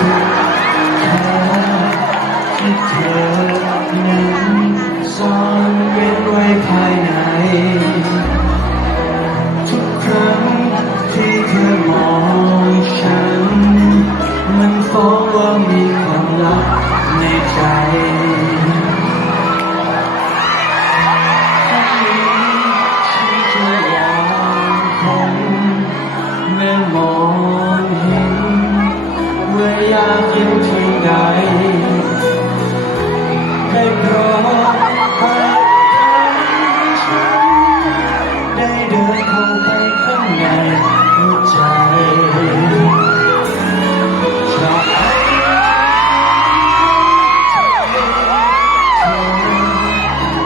สุด หัวใจจะให้เธอ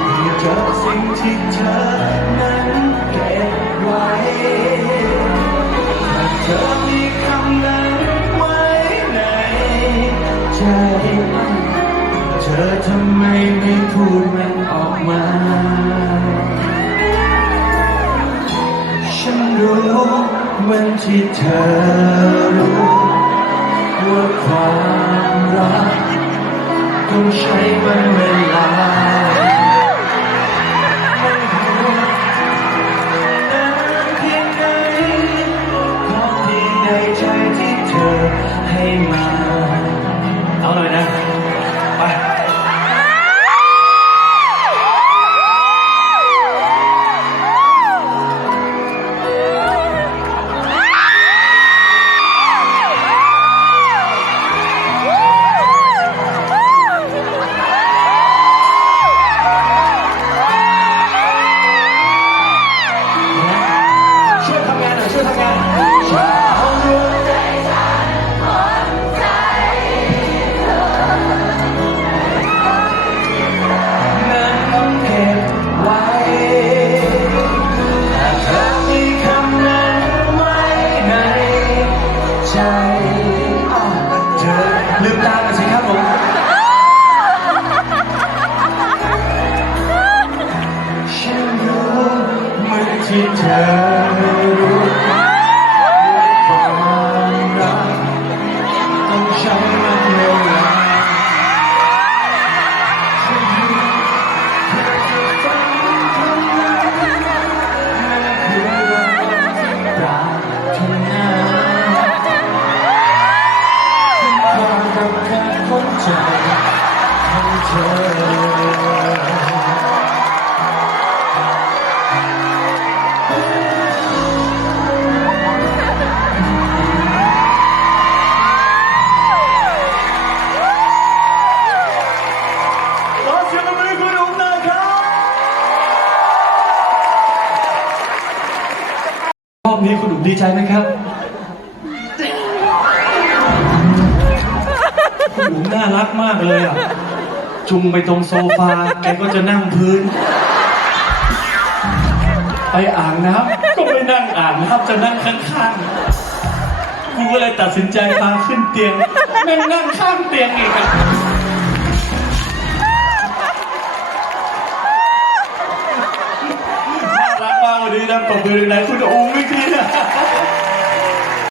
ให้เจอสิ่งที่เธอนั้นเก็บไว้ถ้าเธอมีคำนั้นไว้ในใจ เธอทำไมไม่พูดมันออกมา วันที่เธอรู้ว่าความรักต้องใช้วันเวลาไม่รู้นานเพียงไหนขอเพียงในใจที่เธอให้มา ใจของเธออบนี้คุณอุ้มหน่อยครับรอบนี้คุณอุ้มดีใจไหมครับ คุณอุ้มน่ารักมากเลยอะ จุงไปตรงโซฟา แกก็จะนั่งพื้น ไปอ่างน้ำก็ไม่นั่งอ่างน้ำจะนั่งข้างๆ กูก็เลยตัดสินใจพาขึ้นเตียงแม่งนั่งข้างเตียงอีกอะรักมากวันนี้นะปรบมือดังๆคุณโอ้ไม่ทีนะ